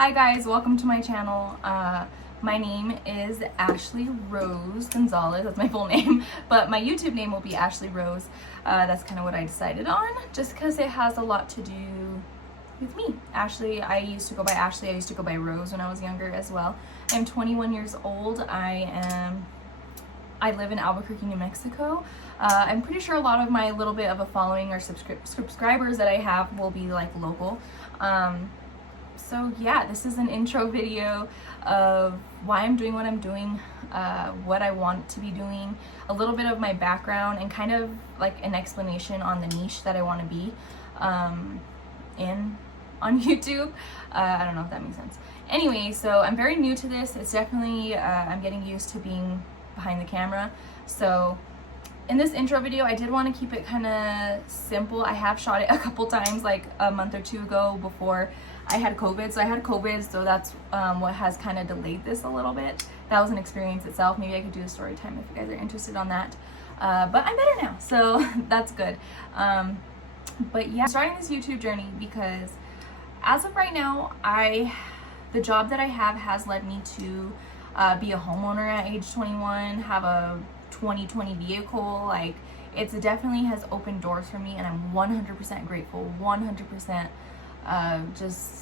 Hi guys, welcome to my channel. My name is Ashley Rose Gonzalez, that's my full name, but my YouTube name will be Ashley Rose. That's kind of what I decided on, just because it has a lot to do with me. Ashley, I used to go by Ashley, I used to go by Rose when I was younger as well. I'm 21 years old. I live in Albuquerque, New Mexico. I'm pretty sure a lot of my little bit of a following or subscribers that I have will be like local. So yeah, this is an intro video of why I'm doing what I'm doing, what I want to be doing, a little bit of my background, and kind of like an explanation on the niche that I want to be in on YouTube. I don't know if that makes sense. Anyway, so I'm very new to this. It's definitely, I'm getting used to being behind the camera. So in this intro video, I did want to keep it kind of simple. I have shot it a couple times, like a month or two ago before I had COVID. So I had COVID, so that's what has kind of delayed this a little bit. That was an experience itself. Maybe I could do a story time if you guys are interested on that. But I'm better now, so that's good. But yeah, I'm starting this YouTube journey because as of right now, the job that I have has led me to be a homeowner at age 21, have a 2020 vehicle. Like, it's definitely has opened doors for me, and I'm 100% grateful, 100% just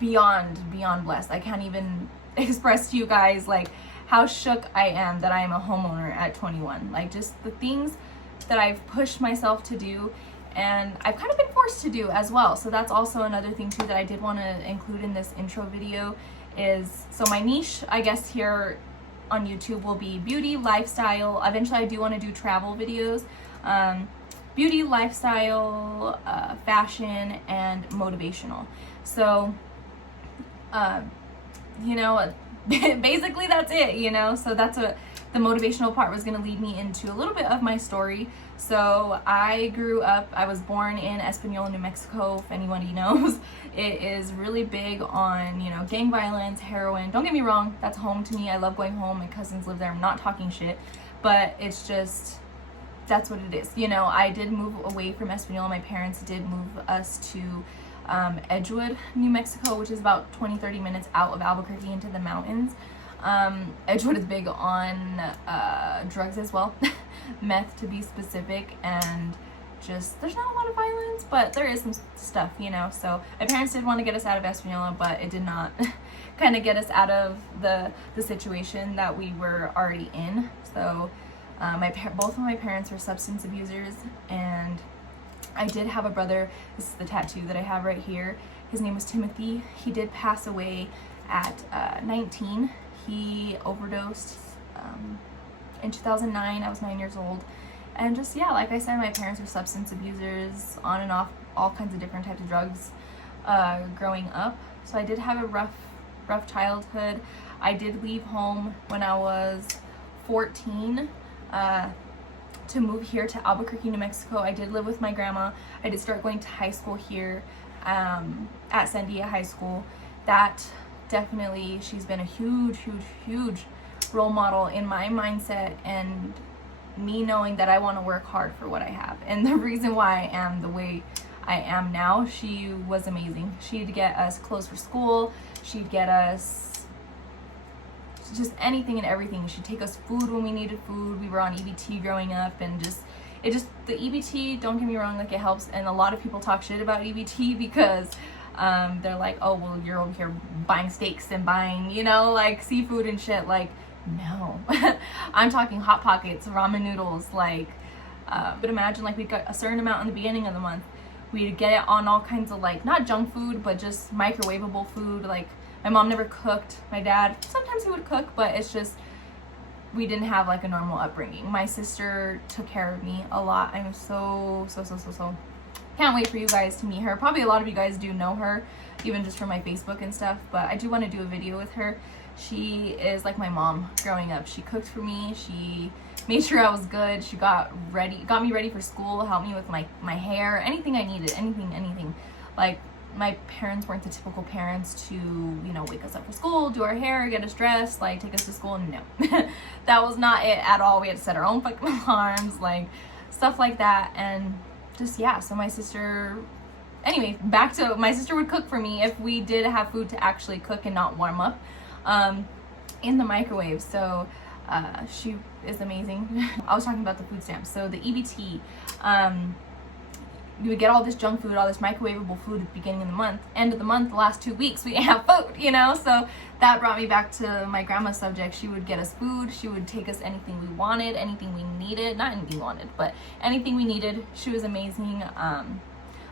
beyond blessed. I can't even express to you guys like how shook I am that I am a homeowner at 21. Like, just the things that I've pushed myself to do, and I've kind of been forced to do as well. So that's also another thing too that I did want to include in this intro video is, so my niche, I guess, here on YouTube will be beauty, lifestyle. Eventually I do want to do travel videos, beauty, lifestyle, fashion, and motivational. So you know, basically that's it, you know. So that's what the motivational part was going to lead me into, a little bit of my story. So I grew up, I was born in Espanola, New Mexico, if anybody knows. It is really big on, you know, gang violence, heroin. Don't get me wrong, that's home to me. I love going home. My cousins live there. I'm not talking shit, but it's just, that's what it is. You know, I did move away from Espanola. My parents did move us to Edgewood, New Mexico, which is about 20-30 minutes out of Albuquerque into the mountains. Edgewood is big on drugs as well, meth to be specific, and just, there's not a lot of violence, but there is some stuff, you know. So my parents did want to get us out of Espanola, but it did not kind of get us out of the situation that we were already in. So both of my parents were substance abusers, and I did have a brother. This is the tattoo that I have right here. His name was Timothy. He did pass away at 19. He overdosed in 2009. I was 9 years old. And just, yeah, like I said, my parents were substance abusers, on and off, all kinds of different types of drugs growing up. So I did have a rough childhood. I did leave home when I was 14 to move here to Albuquerque, New Mexico. I did live with my grandma. I did start going to high school here at Sandia High School. That definitely, she's been a huge role model in my mindset and me knowing that I want to work hard for what I have. And the reason why I am the way I am now, she was amazing. She'd get us clothes for school. She'd get us just anything and everything. She'd take us food when we needed food. We were on EBT growing up, and the EBT, don't get me wrong, like, it helps. And a lot of people talk shit about EBT because they're like, oh, well, you're over here buying steaks and buying, you know, like seafood and shit. Like, no. I'm talking Hot Pockets, ramen noodles, like, but imagine, like, we got a certain amount in the beginning of the month. We'd get it on all kinds of, like, not junk food, but just microwavable food. Like, my mom never cooked. My dad, sometimes he would cook, but it's just, we didn't have like a normal upbringing. My sister took care of me a lot. I'm so can't wait for you guys to meet her. Probably a lot of you guys do know her, even just from my Facebook and stuff, but I do want to do a video with her. She is like my mom growing up. She cooked for me. She made sure I was good. She got me ready for school, helped me with my hair, anything I needed, anything. Like, my parents weren't the typical parents to, you know, wake us up for school, do our hair, get us dressed, like, take us to school. No. That was not it at all. We had to set our own fucking alarms, like, stuff like that. And just, yeah, so my sister anyway, back to my sister would cook for me if we did have food to actually cook and not warm up in the microwave. So she is amazing. I was talking about the food stamps. So the EBT, we would get all this junk food, all this microwavable food at the beginning of the month. End of the month, the last 2 weeks, we didn't have food, you know? So that brought me back to my grandma's subject. She would get us food. She would take us anything we wanted, anything we needed. Not anything we wanted, but anything we needed. She was amazing.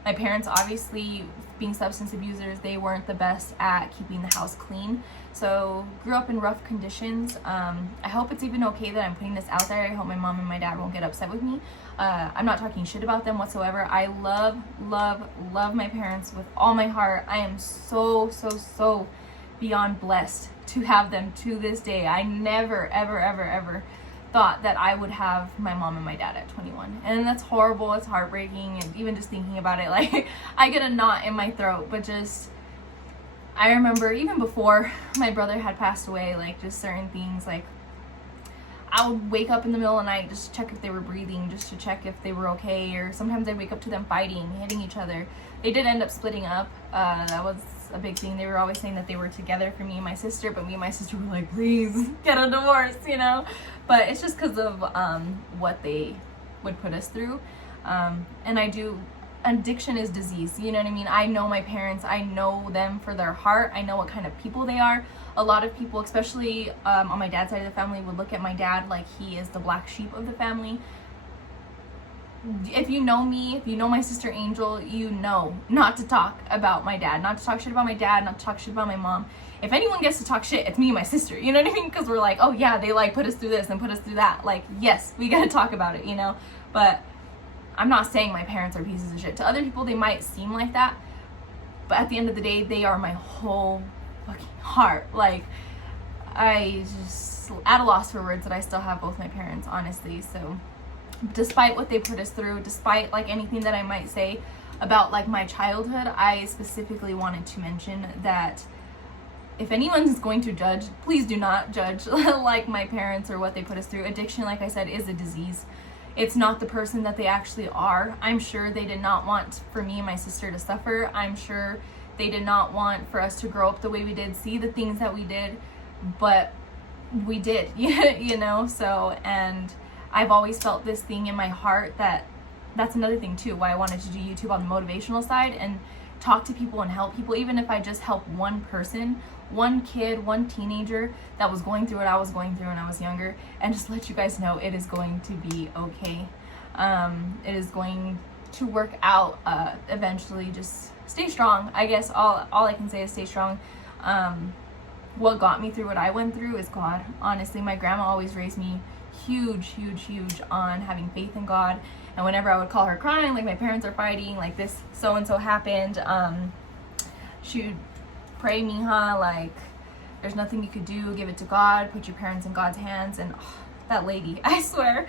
My parents, obviously, being substance abusers, they weren't the best at keeping the house clean. So grew up in rough conditions. I hope it's even okay that I'm putting this out there. I hope my mom and my dad won't get upset with me. I'm not talking shit about them whatsoever. I love, love, love my parents with all my heart. I am so, so, so beyond blessed to have them to this day. I never, ever, ever, ever thought that I would have my mom and my dad at 21. And that's horrible. It's heartbreaking. And even just thinking about it, like, I get a knot in my throat. But just, I remember even before my brother had passed away, like, just certain things, like, I would wake up in the middle of the night just to check if they were breathing, just to check if they were okay. Or sometimes I'd wake up to them fighting, hitting each other. They did end up splitting up. That was a big thing. They were always saying that they were together for me and my sister, but me and my sister were like, please get a divorce, you know? But it's just because of what they would put us through. And addiction is disease, you know what I mean? I know my parents, I know them for their heart, I know what kind of people they are. A lot of people, especially on my dad's side of the family, would look at my dad like he is the black sheep of the family. If you know me, if you know my sister Angel, you know not to talk about my dad, not to talk shit about my dad, not to talk shit about my mom. If anyone gets to talk shit, it's me and my sister, you know what I mean? Because we're like, oh yeah, they like put us through this and put us through that. Like, yes, we gotta talk about it, you know? But I'm not saying my parents are pieces of shit. To other people, they might seem like that, but at the end of the day, they are my whole fucking heart. Like, I just at a loss for words that I still have both my parents, honestly. So despite what they put us through, despite like anything that I might say about like my childhood, I specifically wanted to mention that if anyone's going to judge, please do not judge like my parents or what they put us through. Addiction, like I said, is a disease. It's not the person that they actually are. I'm sure they did not want for me and my sister to suffer. I'm sure they did not want for us to grow up the way we did, see the things that we did, but we did, you know? So, and I've always felt this thing in my heart that's another thing too, why I wanted to do YouTube on the motivational side and talk to people and help people, even if I just help one person, one kid, one teenager that was going through what I was going through when I was younger, and just let you guys know it is going to be okay. It is going to work out eventually. Just stay strong. I guess all I can say is stay strong. What got me through what I went through is God. Honestly, my grandma always raised me huge on having faith in God. And whenever I would call her crying, like my parents are fighting, like this so-and-so happened, she would pray, mija, like there's nothing you could do, give it to God, put your parents in God's hands. And that lady, I swear,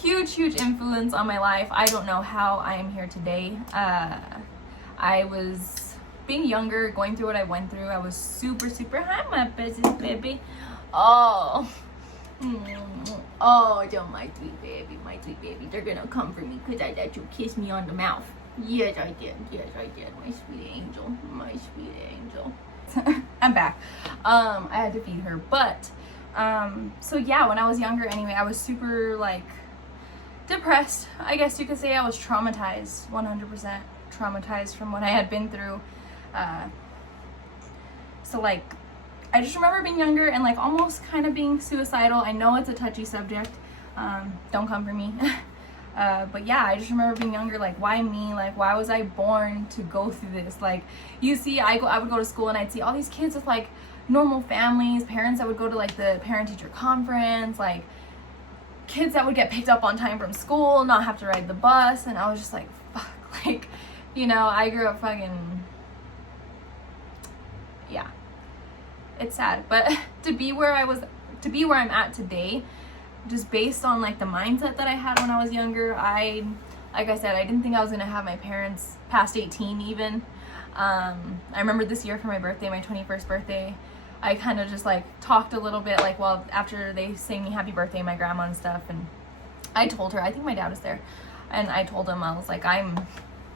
huge influence on my life. I don't know how I am here today. I was being younger, going through what I went through. I was super, hi my business baby. Oh, don't my sweet baby. They're gonna come for me because I let you kiss me on the mouth. Yes, I did. My sweet angel. I'm back. I had to feed her, but so yeah, when I was younger anyway, I was super like depressed. I guess you could say I was traumatized, 100% traumatized from what I had been through. So like, I just remember being younger and like almost kind of being suicidal. I know it's a touchy subject. Don't come for me. But yeah, I just remember being younger, like, why me? Like, why was I born to go through this? Like, you see, I would go to school and I'd see all these kids with like normal families, parents that would go to like the parent-teacher conference, like kids that would get picked up on time from school, not have to ride the bus. And I was just like, fuck, like, you know, I grew up fucking, yeah, it's sad. But to be where I'm at today, just based on like the mindset that I had when I was younger, like I said, I didn't think I was gonna have my parents past 18 even. I remember this year for my birthday, my 21st birthday, I kind of just like talked a little bit, like, well, after they sang me happy birthday, my grandma and stuff, and I told her, I think my dad was there, and I told him, I was like, I'm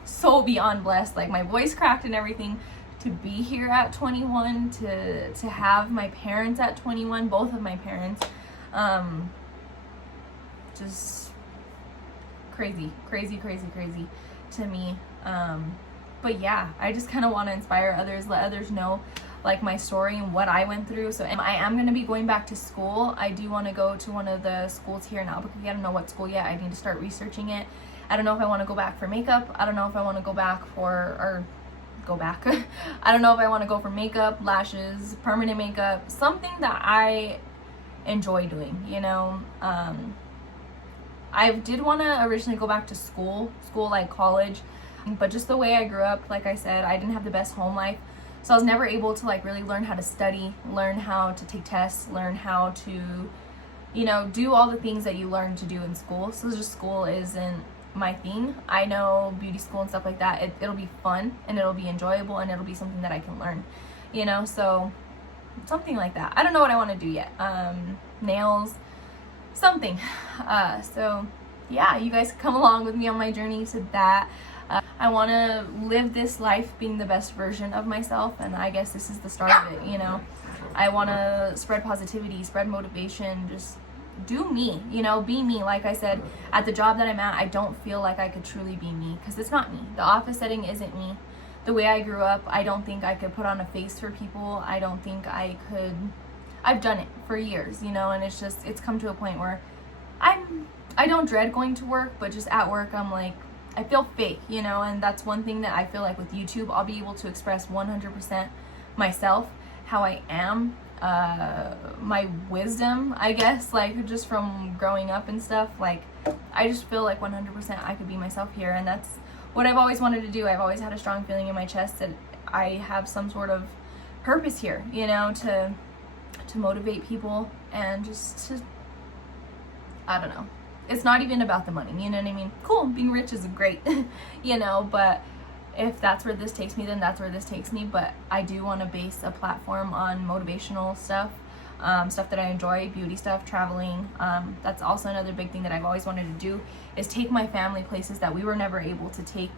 so beyond blessed. Like, my voice cracked and everything. To be here at 21, to have my parents at 21, both of my parents, just crazy to me. But yeah, I just kind of want to inspire others, let others know like my story and what I went through. So I am going to be going back to school. I do want to go to one of the schools here in Albuquerque. I don't know what school yet. I need to start researching it. I don't know if I want to go back for makeup. I don't know if I want to go back for, I don't know if I want to go for makeup, lashes, permanent makeup, something that I enjoy doing, you know. I did want to originally go back to school like college, but just the way I grew up, like I said, I didn't have the best home life. So I was never able to like really learn how to study, learn how to take tests, learn how to, you know, do all the things that you learn to do in school. So just school isn't my thing. I know beauty school and stuff like that, it'll be fun and it'll be enjoyable and it'll be something that I can learn, you know. So something like that. I don't know what I want to do yet. Nails, something. So yeah, you guys come along with me on my journey to that. I want to live this life being the best version of myself, and I guess this is the start of it, you know. I want to spread positivity, spread motivation, just do me, you know, be me. Like I said, at the job that I'm at, I don't feel like I could truly be me, because it's not me. The office setting isn't me. The way I grew up, I don't think I could put on a face for people. I don't think I could. I've done it for years, you know, and it's come to a point where I don't dread going to work, but just at work, I'm like, I feel fake, you know. And that's one thing that I feel like with YouTube, I'll be able to express 100% myself, how I am, my wisdom, I guess, like just from growing up and stuff. Like, I just feel like 100% I could be myself here, and that's what I've always wanted to do. I've always had a strong feeling in my chest that I have some sort of purpose here, you know, to motivate people and just to, I don't know. It's not even about the money, you know what I mean? Cool, being rich is great, you know, but if that's where this takes me, then that's where this takes me. But I do want to base a platform on motivational stuff, stuff that I enjoy, beauty stuff, traveling. That's also another big thing that I've always wanted to do, is take my family places that we were never able to take,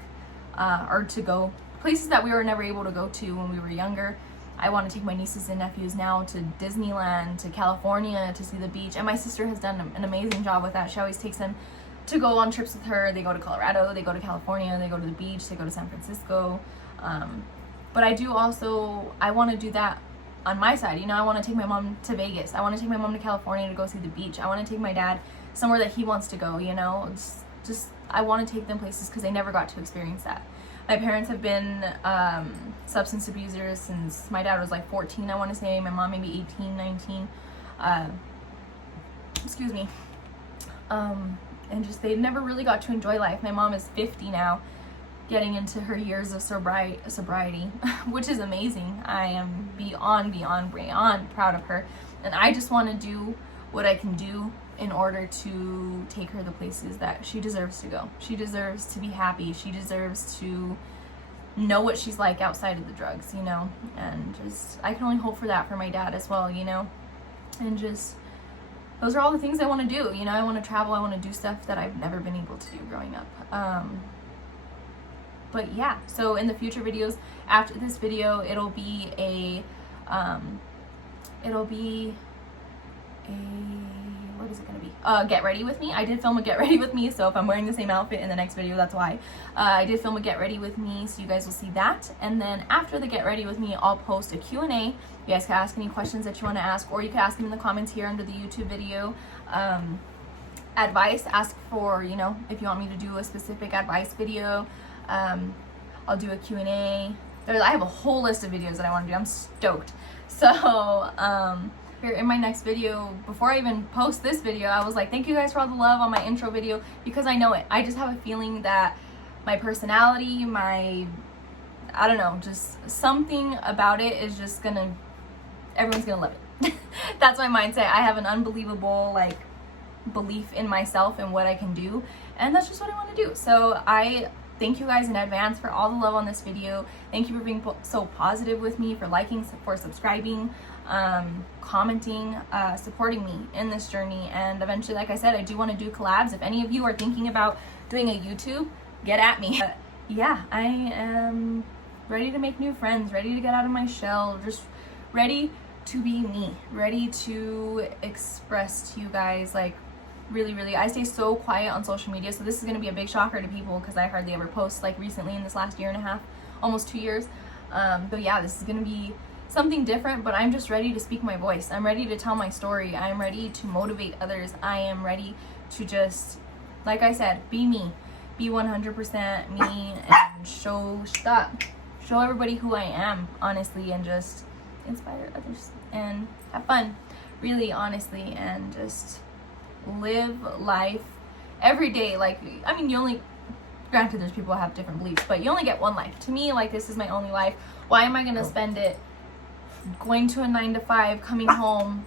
or to go, places that we were never able to go to when we were younger. I want to take my nieces and nephews now to Disneyland, to California, to see the beach. And my sister has done an amazing job with that. She always takes them to go on trips with her. They go to Colorado, they go to California, they go to the beach, they go to San Francisco. But I do also, I want to do that on my side. You know, I want to take my mom to Vegas. I want to take my mom to California to go see the beach. I want to take my dad somewhere that he wants to go, you know. Just I want to take them places because they never got to experience that. My parents have been substance abusers since my dad was like 14, I want to say. My mom maybe 18, 19. Excuse me. And just they never really got to enjoy life. My mom is 50 now, getting into her years of sobriety, which is amazing. I am beyond proud of her. And I just want to do what I can do in order to take her the places that she deserves to go. She deserves to be happy. She deserves to know what she's like outside of the drugs, you know. And just, I can only hope for that for my dad as well, you know. And just, those are all the things I want to do, you know. I want to travel, I want to do stuff that I've never been able to do growing up. But yeah, so in the future videos, after this video, it'll be a what is it gonna be? Get ready with me. I did film a get ready with me, so if I'm wearing the same outfit in the next video, that's why. I did film a get ready with me, so you guys will see that. And then after the get ready with me, I'll post a Q&A. You guys can ask any questions that you want to ask, or you can ask them in the comments here under the YouTube video. Advice, ask for, you know, if you want me to do a specific advice video. I'll do a Q&A. I have a whole list of videos that I want to do. I'm stoked. So, in my next video, before I even post this video, I was like, thank you guys for all the love on my intro video, because I know it. I just have a feeling that my personality, I don't know, just something about it is just everyone's gonna love it. That's my mindset. I have an unbelievable, like, belief in myself and what I can do, and that's just what I want to do. So I thank you guys in advance for all the love on this video. Thank you for being so positive with me, for liking, for subscribing, commenting, supporting me in this journey. And eventually, like I said, I do want to do collabs. If any of you are thinking about doing a YouTube, get at me. yeah, I am ready to make new friends, ready to get out of my shell, just ready to be me, ready to express to you guys, like, really, I stay so quiet on social media, so this is going to be a big shocker to people because I hardly ever post, like, recently in this last year and a half, almost 2 years. But yeah, this is going to be something different, but I'm just ready to speak my voice. I'm ready to tell my story. I'm ready to motivate others. I am ready to just, like I said, be me, be 100% me, and show everybody who I am, honestly, and just inspire others and have fun, really, honestly, and just live life every day. Like, I mean, granted, there's people who have different beliefs, but you only get one life. To me, like, this is my only life. Why am I gonna spend it going to a 9 to 5, coming home,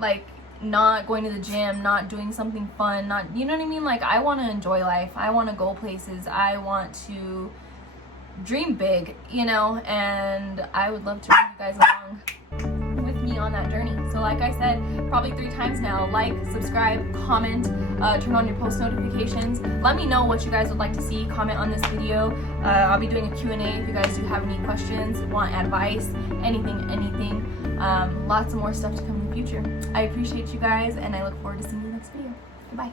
like, not going to the gym, not doing something fun, not, you know what I mean? Like, I want to enjoy life. I want to go places. I want to dream big, you know, and I would love to bring you guys along with me on that journey. So like I said probably 3 times now, like, subscribe, comment, turn on your post notifications. Let me know what you guys would like to see. Comment on this video. I'll be doing a Q&A if you guys do have any questions, want advice, anything. Lots of more stuff to come in the future. I appreciate you guys, and I look forward to seeing you next video. Goodbye.